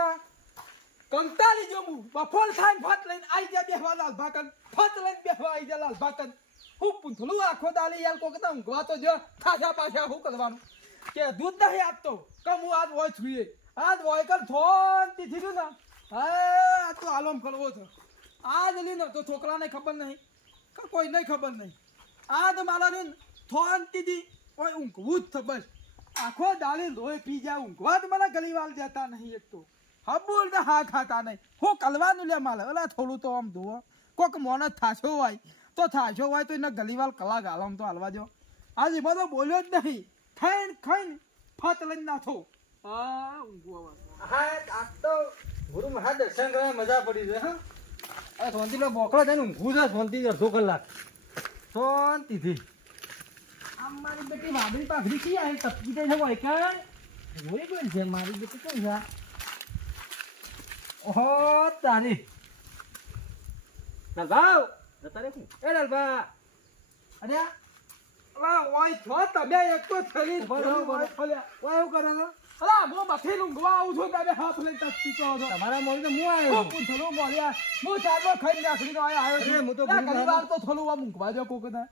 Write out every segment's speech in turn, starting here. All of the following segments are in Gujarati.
હતા કંટાળી જો હું બફોર થાય ફટ લઈને આઈ જા બેહવા લાલ ભાકન ફટ લઈને બેહવા આઈ જા લાલ ભાકન હું પૂંથલું આખો દાલી યાર કોક તો ઊંઘવા તો જો ખાસા પાછા શું કરવાનું કે દૂધ નહીં આપતો કમ હું આજ હોય છુએ આજ હોય કર થોન તીથી ને હા તો આલમ કરવો છે આજ લીનો તો છોકરાને ખબર નહીં કે કોઈ નહીં ખબર નહીં આજ મારા ને થોન તીધી કોઈ ઊંઘવું જ છે બસ આખો દાલી લોહી પી જાય ઊંઘવા જ મને ગલીવાલ જતા નહીં એક તો હબુલ ને હા ખાતા નહીં હું કલવાનું લે માલે ઓલા થોડું તો આમ ધોવો કોક મોને થાશો હોય તો થાશો હોય તો એને ગલીવાલ કલાક હાલમ તો હાલવા દો આજે બધો બોલ્યો જ નહીં ખાઈને ખાઈને ફત લઈને નાખો હા ઊંઘવા હા આ તો ગુરુ મહા દર્શન કરવા મજા પડી છે હા આ શાંતિનો બોકડો થઈને ઊંઘું છે શાંતિ અડધો કલાક શાંતિથી આમ મારી બેટી વાદળી પાઘડી છે આ ટપકી જાય છે હોય કાં હોય કોણ છે મારી બેટી કોણ છે ઓહો તારી લાલભાવ જતા રે એ લાલભા અરે અલા ઓય છો તમે એક તો છરી ઓય એવું કરો છો અલા હું બથી ઊંઘવા આવું છું તમે હાથ લઈને તપકી કહો છો તમારા મોડી તો હું આવ્યો હું પૂછલો મોળ્યા હું ચાલો ખાઈ નાખી તો આવ્યો છે હું તો ઘણી વાર તો થોડું આમ ઊંઘવા જો કોક ના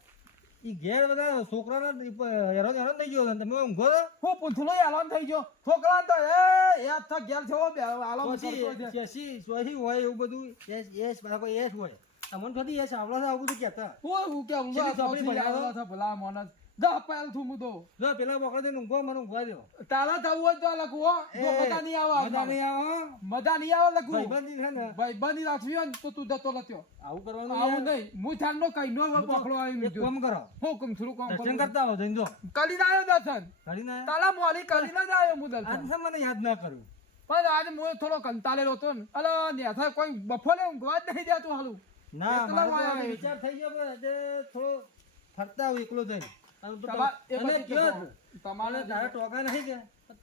ઈ ઘેર બધા છોકરાને હેરાન થઈ ગયો તમે ઊંઘો છો હું પૂંથલો હેરાન થઈ ગયો છોકરા તો એ યાદ થક ઘેર છો આલમ સોસી હોય એવું બધું એસ બાકો એસ હોય તમને થોડી એસ આવડો આવું બધું કહેતા હું કે ઊંઘવા સોપડી ભણ્યા છો ભલા મોનસ જા પાલ છું હું તો જો પેલા બોકડા દે ઊંઘો મને ઊંઘવા દો તારા થવું હોય તો લખવો જો મજા નહીં આવે લખવું ભાઈબંધી છે ને ભાઈબંધી રાખવી હોય તો તું જતો લખ્યો આવું કરવાનું આવું નહીં હું થાનો કઈ નો બોકડો આવી ગયો કામ કરો હુકમ થોડું કામ દર્શન કરતા હો જઈજો કલી ના આવ્યો દર્શન કલી ના તારા મોલી કલી ના આવ્યો હું દર્શન આજ મને યાદ ના કરું પણ આજે હું થોડો કંટાળેલો હતો ને અલે નેથા કોઈ બફોલે ઊંઘવા જ નહીં દેતું હાલું ના વિચાર થઈ ગયો આજે થોડો ફરતા હોય એકલો જઈને તમારે તારા ટોકા નહીં કે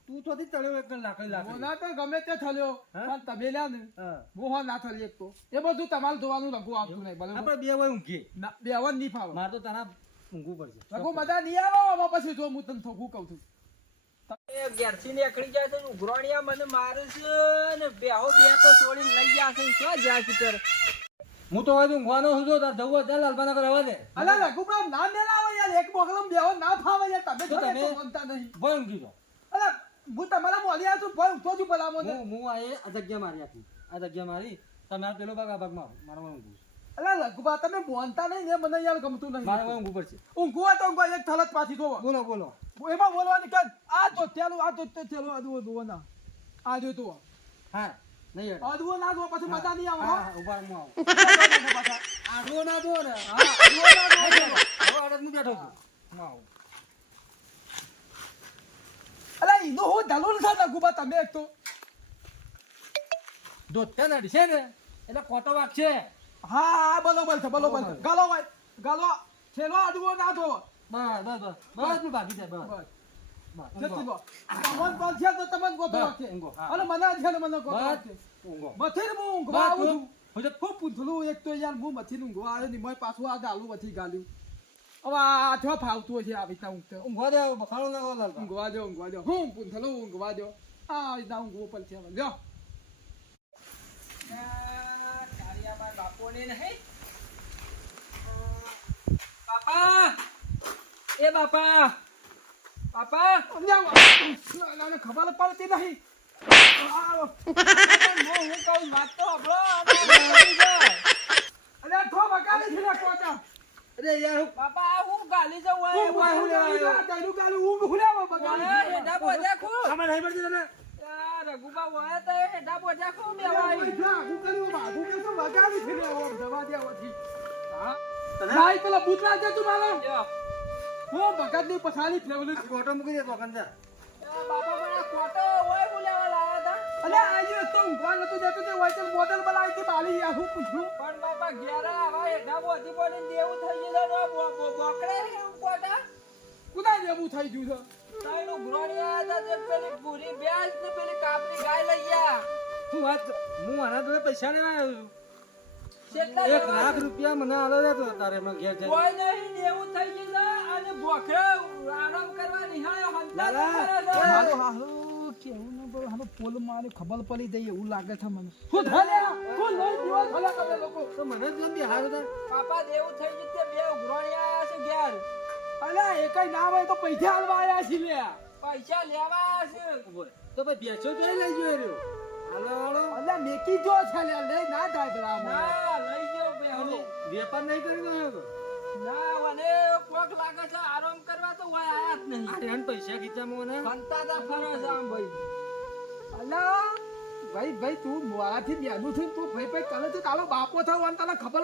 તું થોડી તળ્યો એક લાકડી ના તો ગમે તે થયો પણ તમે લ્યા ને મોહ ના થયો એક તો એ બધું તમારે જોવાનું લખવું આપતું નહીં ભલે આપણે બે હોય ઊંઘી ના બે હોય નહીં ફાવે મારે તો તારા ઊંઘવું પડશે લખો મજા નહીં આવે આમાં પછી જો હું તને થોકું કહું છું તમે ઘેરથી નીકળી જાય તો ઉઘરાણિયા મને મારે છે ને બેહો બે તો છોડીને લઈ ગયા છે ક્યાં જાય છે તારે હું તો હવે ઊંઘવાનો છું જો તાર જવું ચાલ લાલબાના કરવા દે અલા લખુપરા ના મેલાવો યાર એક બોકલમ બેહો ના ફાવે યાર તમે તો બોલતા નહીં બોલ ઊંઘી જો અલા હું તમારા મોલી આ છું બોલ ઉઠો છું પેલા મને હું આ જગ્યા મારી આપી આ જગ્યા મારી તમે આ પેલો ભાગ મારવા ઊંઘું અલા લખુપરા તમે બોલતા નહીં ને મને યાર ગમતું નહીં મારે ઊંઘવું પડશે ઊંઘવા તો ઊંઘવા એક થલત પાછી જોવો બોલો એમાં બોલવાની કર આ તો તેલું આ તો તેલું આદવો દો ના આ જો તો હા નહીં આદવો ના દો પછી મજા નહીં આવે હા ઉભા હું આવું આદવો ના દો ને હા આદવો ના દો હવે આડત હું બેઠો છું હું આવું અલા ઈનો હો દલોલ થા ના ગુબા તમે એક તો દોત્યા ના છે ને એટલે કોટો વાક છે હા બરોબર છે બરોબર છે ગાલો ભાઈ ગાલો છેલો આદવો ના દો બસ બાકી છે બસ તમને બોલ છે તો તમને ગોતો છે અને મને છે ને મને ગોતો છે મથીર હું ઊંઘવા આવું છું હવે ખૂબ પૂછલું એક તો યાર હું મથીર ઊંઘવા આવ્યો ને મેં પાછું આ ગાલું મથી ગાલ્યું હવે આ જો ફાવતું છે આ રીતના ઊંઘતો ઊંઘવા દે બખાડો ના ગોલ ઊંઘવા દો હું પૂછલું ઊંઘવા દો આ રીતના ઊંઘવું પડશે હવે લ્યો તારિયા માર બાપોને નહીં બાપા એ બાપા ના ખબર પડતી નહીં હું કહું મારતો આપણો અરે થો બગાડી છે કોટા અરે યાર બાપા હું ગાલી જાવ હું ગાલી હું હુલાવો બગાડી એડા બોજા ખો અમે નહીં પડતી તને યાર રઘુબા વાય તો એડા બોજા ખો બે વાય હું કર્યું બાગુ કે તો બગાડી છે ને દવા દેવાથી હા નાઈ પેલા બૂતલા દે તું માલો હું ભગત ની પછાડી ફેવલી કોટો મૂકી દે તો કંદર બાપા મને કોટો ઓય બોલાવા લાયા હતા અલે આયો તો ઊંઘવા નતો દેતો તે વાયચલ બોટલ બનાવી હતી બાલી આ હું પૂછું પણ બાપા ઘેરા આવા એડા બોધી બોલીને દેવું થઈ ગયું ને બોકડે કોટા કુદા દેવું થઈ ગયું છે તાઈનો ઘોડિયા હતા તે પેલી પૂરી બેસ ને પેલી કાપરી ગાય લઈ ગયા હું આના તો પૈસા લેવા આવ્યો છું 1 લાખ રૂપિયા મને આલો દે તો તારે મને ઘેર જઈ કોઈ નહીં દેવું થઈ ગયું અને બોખરે આરામ કરવા નિહાળ્યો હંતા કરે કેવું ન પડે હાલો પોલ મારે ખબર પડી જાય એવું લાગે છે મને હું થાલ્યા કોણ લઈ દીવા થાલ્યા તમે લોકો તો મને જ નથી હારું થાય પાપા દેવું થઈ ગયું તે બે ઉઘરાણી આયા છે ઘેર અલ્યા એકઈ ના હોય તો પૈસા આલવા આયા છે લે પૈસા લેવા આયા છે તો ભાઈ બેચો તો લઈ ગયો રહ્યો હાલો હાલો અલ્યા મેકી જો છે લે લઈ ના થાય પેલા ના લઈ ગયો બે હવે વેપાર નહીં કરી રહ્યો ના વને કોક લાગે છે આરામ કરવા તો વાય આયા જ નહીં અરે હન પૈસા ખીચા મને ખંતાતા ફરે છે આમ ભાઈ અલ્યા ભાઈ તું મારાથી બેનું છે તું ભાઈ કરે છે તારો બાપો થાવ અને તને ખબર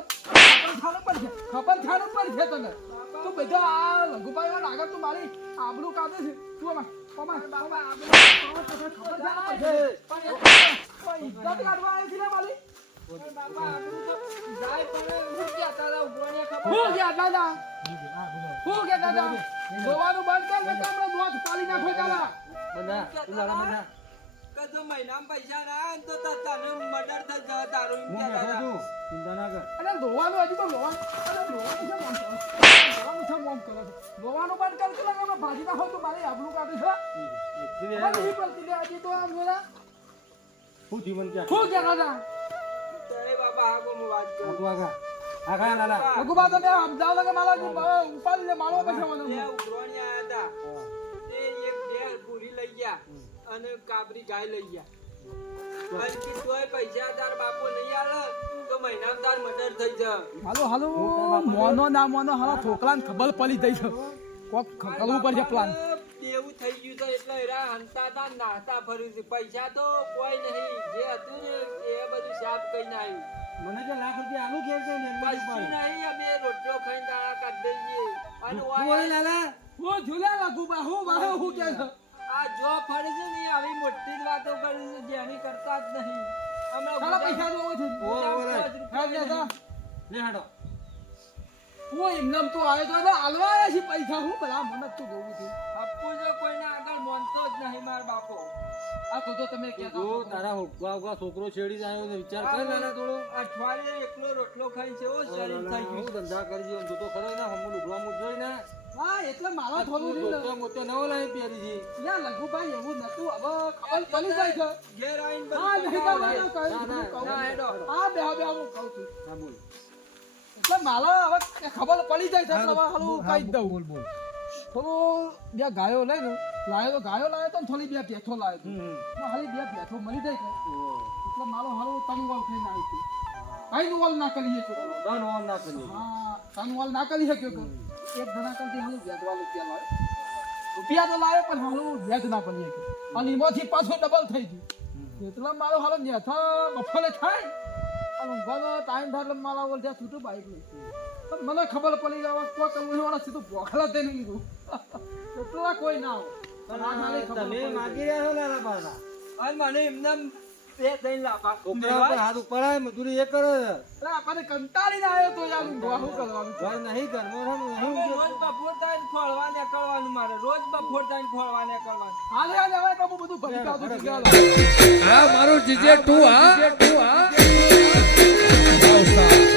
થાનું પડશે તને તું બધા આ લઘુભાઈ વાળા આગળ તું મારી આબરૂ કાઢે છે તું આમાં ઇજ્જત કાઢવા આવી છે ને મારી બાપા આબરૂ તો જાય પણ હું ક્યાં તારા ઉઘરાણી ખબર હું ગયા દાદા જોવાનું બંધ કર ને તમને દોત પાડી નાખો તારા કદો મહિનામાં પૈસા ના આવે તો તને મર્ડર થઈ જાય તારું એમ કહેતા હતા. ચિંતા ના કર અરે લોવાનું હજી તો લોવાનું છે મોમ કરે છે લોવાનું બંધ કર કે લગા ભાજી ના હોય તો મારી આબરૂ કાઢી છે નહીં પડતી લે હજી તો આમ જોરા હું જીવન ક્યાં દાદા ત્યારે બાપા આગો હું વાત કરું લઘુબા તમે સમજાવ કે મારા ઉપાડી લે મારો પૈસા મને બે ઉઘરાણી આયા હતા તે એક બે પૂરી લઈ ગયા અને કાબરી ગાય લઈ ગયા અને કીધું પૈસા તાર બાપો નહીં આલે તો મહિનામાં તાર મર્ડર થઈ જાય હાલો મોનો ના મોનો હાલો છોકરાને ખબર પડી થઈ છે કોક કરવું પડશે પ્લાન દેવું થઈ ગયું છે એટલે એરા હંતાતા નાતા ફર્યું છે પૈસા તો કોઈ નહીં જે હતું ને એ બધું સાફ કરીને આવ્યું મને તો લાખ રૂપિયા આલુ ઘેર છે ને કશું નહીં અમે રોટલો ખાઈને દાણા કાઢી દઈએ અને હું ઝૂલા લઘુબા હું વાહે હું કે છે આ જો ફરે છે ને આવી મોટી જ વાતો કરે છે જેની કરતા જ નહીં સાલા પૈસા જોવો છે લે હાડો હું એમનામ તો આવ્યો તો એટલે આલવા આવ્યા છે પૈસા હું ભલા મને તો જોવું છે અપ્પુ જો કોઈને આગળ માનતો જ નહીં માર બાપો આ તો તમે કહેતા જો તારા હોગવા છોકરો છેડી જાય ને વિચાર કર નાના થોડો અઠવાડિયે એકલો રોટલો ખાઈને છે ઓ શરીર થઈ હું ગયું ધંધા કરી દઉં તું તો ખરો ને હમું લુગવા જોઈ ને હા એટલે મારો થોડું છે મોતે મોતે નવો લાવી પહેરી જી યા લઘુભાઈ એવું નતું હવે ખબર પડી જાય છે ઘેર આવીને હા નહીં તો બધું ના હેડો હા બે હું કહું છું હા બોલ એટલે મારો હવે ખબર પડી જાય છે એટલે હવે હાલું કહી દઉં બોલ બોલ થોડું બે ગાયો લઈ ને લાયો તો થોડી બે પેઠો લાયો તો હાલી બે પેઠો મળી જાય છે એટલે મારો હાલો તનવાલ થઈને આવી છે કઈ વાલ ના કરી શકો દન ઓન ના કરી હા તનવાલ ના કરી શક્યો તો એક જણા કરતી હાલું વેદવા રૂપિયા તો લાયો પણ હાલું વેદ ના પડી શક્યો અને એમાંથી પાછું ડબલ થઈ ગયું એટલે મારો હાલો નેથા બફલે થાય અને ઊંઘવાનો ટાઈમ થાય એટલે મારા ઓલ ત્યાં છૂટું બાઈક લઈ પણ મને ખબર પડી ગયા કોઈ કમુવાળા સીધું ભોખલા થઈને લીધું એટલા કોઈ ના હોય પણ આ મારી ખબર તમે પડી માગી રહ્યા છો નાના પાના અને મને એમને બે ત્રણ લાપા છોકરા ઉપર હાથ ઉપાડાય મજૂરી એ કરે અરે આપણને કંટાળીને આવ્યો તો યાર ઊંઘવા શું કરવાનું ઘર નહીં ઘરમાં રોજ બપોર ટાઈમ ખોળવા નીકળવાનું મારે રોજ બપોર ટાઈમ ખોળવા નીકળવાનું હાલે હવે બધું ભરી કાઢું મારું જીજે તું હા